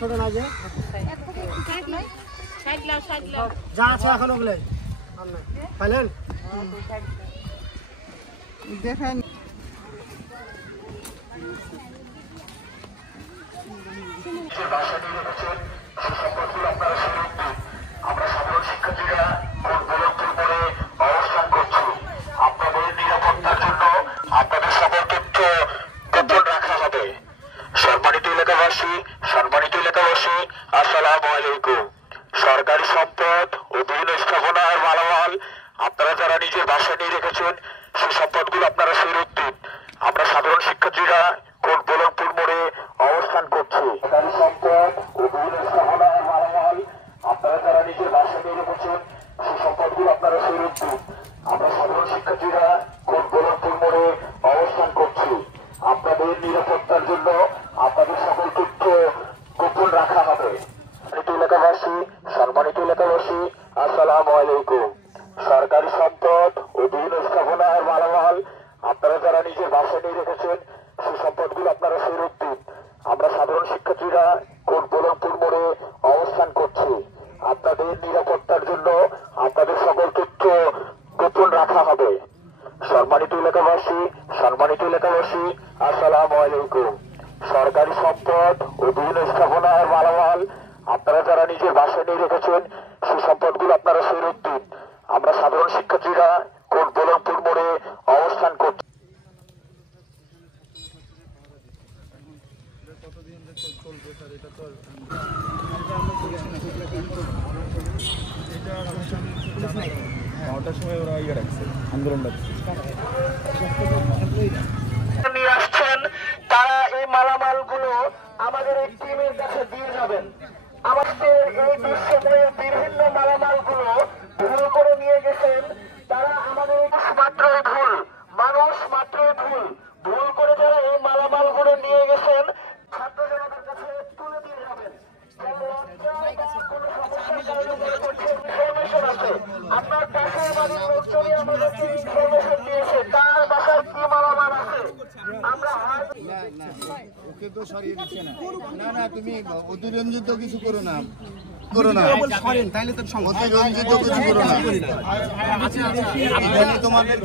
ছোট না যে যা আছে এখন ওগুলো পাইলেন দেখেন। আমরা সাধারণ শিক্ষার্থীরা অবস্থান করছি। আপনাদের নিরাপত্তার জন্য আপনাদের সকল তথ্য গোপন রাখা হবে। সম্মানিত এলাকাবাসী, আসসালামু আলাইকুম। সরকারি সম্পদ ও বিভিন্ন স্থাপনার মালামাল আপনারা যারা নিজের বাসায় নিয়ে রেখেছেন সেই সম্পদগুলো আপনারা ফেরত দিন। আমরা সাধারণ শিক্ষার্থীরা কোট বলনপুর মোড়ে অবস্থান করছি। সরকারি সম্পদ ও বিভিন্ন স্থাপনার মালামাল আপনারা যারা নিজের বাসায় নিয়ে রেখেছেন সেই সম্পদগুলো আপনারা ফেরত দিন। আমরা সাধারণ শিক্ষার্থীরা কোট বলনপুর মোড়ে অবস্থান করছি। আপনাদের নিরাপত্তার জন্য আপনাদের সকল তথ্য গোপন রাখা হবে। সম্মানিত এলাকাবাসী, আসসালামু আলাইকুম। সরকারি সম্পদ ও বিভিন্ন স্থাপনার মালামাল আপনারা যারা নিজের বাসায় নিয়ে রেখেছেন সেই সম্পদগুলো আপনারা ফেরত দিন। আমরা সাধারণ শিক্ষার্থীরা কোট বলনপুর মোড়ে অবস্থান করছি। আপনাদের নিরাপত্তার জন্য আপনাদের সকল তথ্য গোপন রাখা হবে। সম্মানিত এলাকাবাসী, আসসালামু আলাইকুম। সরকারি সম্পদ ও বিভিন্ন স্থাপনার মালামাল আপনারা যারা নিজের বাসায় নিয়ে রেখেছেন সেই সম্পদগুলো আপনারা ফেরত দিন। আমরা সাধারণ শিক্ষার্থীরা কোট বলনপুর মোড়ে অবস্থান করছি। নিয়ে আসছেন তারা এই মালামাল গুলো আমাদের এই টিমের কাছে দিয়ে যাবেন। আমাদের এই দুঃসময়ে বিভিন্ন মালামাল গুলো ভুল করে নিয়ে গেছেন তারা। আমাদের মানুষ মাত্রই ভুল করে যারা এই মালামাল গুলো নিয়ে গেছেন ছাত্র জনতার কাছে তুলে দিয়ে যাবেন। আপনার পাশের বাড়ির লোকজনই আমাদেরকে ইনফরমেশন দিয়েছে তার বাসায় কি মালামাল আছে। আমরা ওকে তো সরিয়ে দিচ্ছে না, তুমি অতিরঞ্জিত কিছু করো না, তাইলে তো অতিরঞ্জিত কিছু করো না। তোমাদের